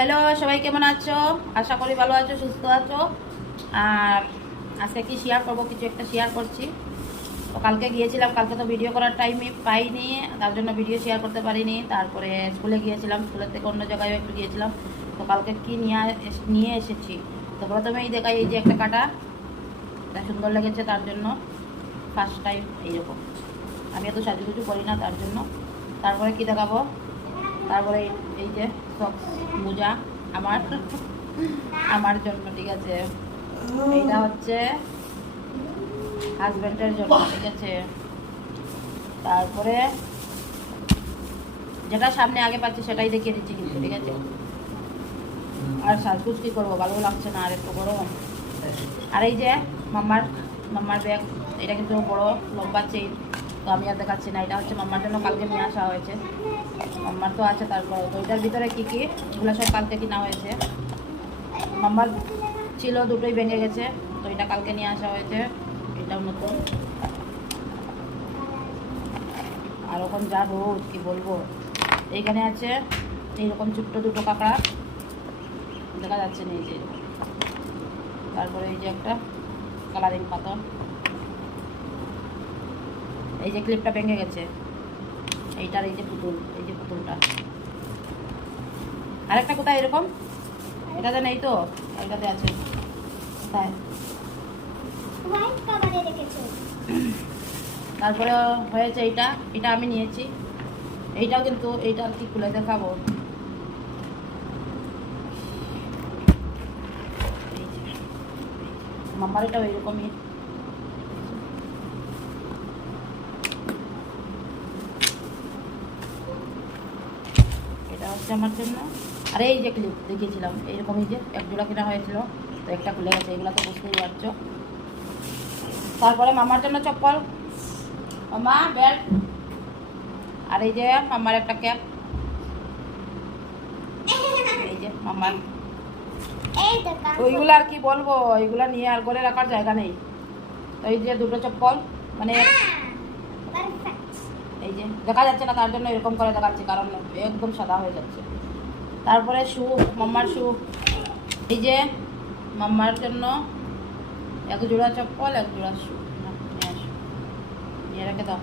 Hello, সবাই কেমন আছো? আশা করি ভালো আছো, সুস্থ আছো। আর আজকে কি শেয়ার করব? কিছু একটা শেয়ার করছি। তো কালকে গিয়েছিলাম, কালকে তো ভিডিও করার টাইমই পাইনি, তার জন্য ভিডিও শেয়ার করতে পারিনি। তারপরে স্কুলে গিয়েছিলাম স্কুলের থেকে অন্য জায়গায়ও একটু গিয়েছিলাম। তো কালকে কি নিয়ে নিয়ে এসেছি? তো প্রথমেই দেখাই এই যে একটা কাটা। এটা সুন্দর লেগেছে তার জন্য। ফার্স্ট টাইম এইরকম। আমি এত সাজু সাজুগুজু করি না তার জন্য। তারপরে কি দেখাবো? তারপরে এই- যে মোজা, আমার আমার জন্য, ঠিক আছে। এইটা হচ্ছে হাজব্যান্ডের জন্য, ঠিক আছে। তারপরে যেটা সামনে আগে পাচ্ছি সেটাই দেখিয়ে দিচ্ছি কিন্তু, ঠিক আছে। আর সাজগুজ কি করব? ভালো লাগছে না, আর একটু গরম। আর এই যে মাম্মার মাম্মার ব্যাগ এটা কিন্তু বড়, লম্বা চেইন তো আমি আর দেখাচ্ছি না, এটা হচ্ছে মাম্মার জন্য কালকে নিয়ে আসা হয়েছে। মাম্মার তো আছে তারপর, তো এটার ভিতরে কী কী? এগুলো সব কালকে কিনা হয়েছে। মাম্মার ছিল, দুটোই ভেঙে গেছে, তো এটা কালকে নিয়ে আসা হয়েছে, এটাও নতুন। আর ওখান যা রোদ, কি বলব? এইখানে আছে, এইরকম ছোট্ট দুটো কাঁকড়া। দেখা যাচ্ছে না এই যে। তারপরে এই যে একটা কালারিং পাতন এই যে ক্লিপটা ভেঙে গেছে। এইটার এই যে পুতুল এই যে পুতুলটা। আরেকটা কোথায় এরকম? এটাতে নেই তো? এটাতে আছে। কোথায়? তারপরে হয়েছে এইটা এটা আমি নিয়েছি। এইটাও কিন্তু এইটা আর কি খুলে দেখাবো। মাম্মার এটাও এরকমই হচ্ছে আমার জন্য। আর এই যে ক্লিপ দেখিয়েছিলাম এইরকম এই যে এক জোড়া কেনা হয়েছিল তো একটা খুলে গেছে এগুলো তো বুঝতেই পারছ। তারপরে মামার জন্য চপ্পল। মামা বেল্ট আর এই যে মামার একটা ক্যাপ। এই যে মামার। ওইগুলো আর কি বলব ওইগুলো নিয়ে আর করে রাখার জায়গা নেই। তো এই যে দুটো চপ্পল মানে পারফেক্ট এই যে দেখা যাচ্ছে না, তার জন্য এরকম করে দেখাচ্ছে, কারণ একদম সাদা হয়ে যাচ্ছে। তারপরে শু, মাম্মার শু। এই যে মাম্মার জন্য এক জোড়া চপ্পল, এক জোড়া শু। নিয়ে রেখে দাও।